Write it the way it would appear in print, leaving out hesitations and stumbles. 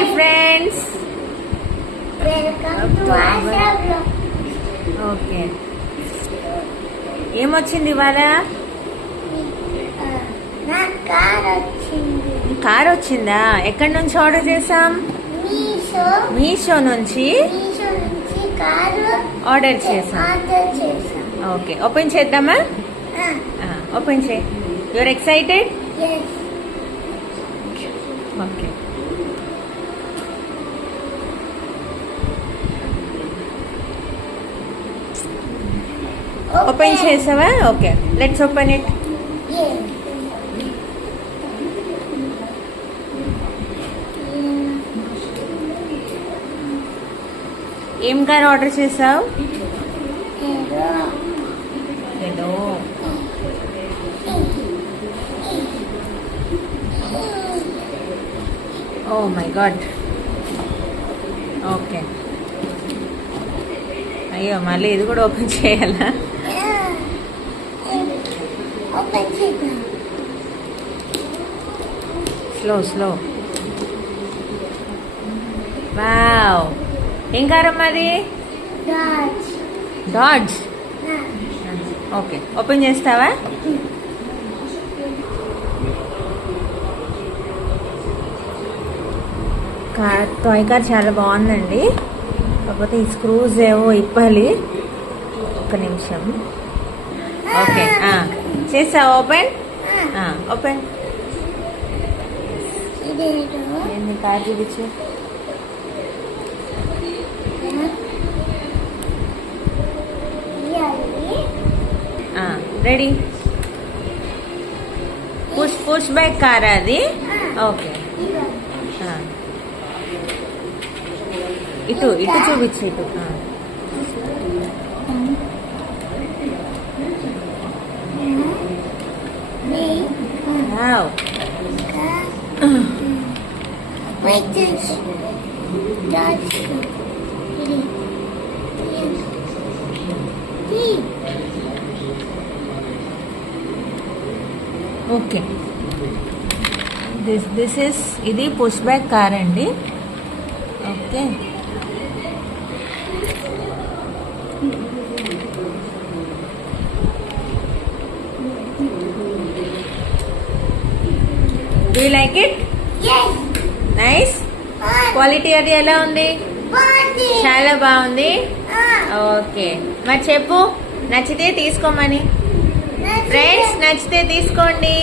Hi friends, okay. ఏమొచ్చింది ఇవాళ? కార్ వచ్చిందా? ఎక్కడి నుంచి ఆర్డర్ చేసాం? మీషో నుంచి ఆర్డర్ చేసాం. ఓకే, ఓపెన్ చేద్దామా? ఓపెన్ చేయి. You are excited? ఓకే. ఓపెన్ చేసావా? Okay, let's open it. ఏం కార్ ఆర్డర్ చేసావు? ఏదో ఓ మై గాడ్. ఓకే, అయ్యో మళ్ళీ ఇది కూడా ఓపెన్ చేయాలా? Slow slow. వావ్, ఏం కారమ్మా అది? డాడ్జ్. ఓకే, ఓపెన్ చేస్తావా? టాయ్ కార్ చాలా బాగుందండి. కాకపోతే ఈ స్క్రూస్ ఏవో ఇప్పాలి. ఒక్క నిమిషం. ఓకే, చేస్తా. ఓపెన్. ఓపెన్. ఏంది కార్ చూపించు. రెడీ. పుష్ బ్యాక్ కార్ అది. ఓకే, ఇటు చూపించు. ఇటు ఓకే. దిస్ ఇస్ ఇది పుష్ బ్యాక్ కార్ అండి. Okay, do you like it? Nice. Quality అది ఎలా ఉంది? చాలా బాగుంది. ఓకే, మరి చెప్పు, నచ్చితే తీసుకోమని. ఫ్రెండ్స్, నచ్చితే తీసుకోండి.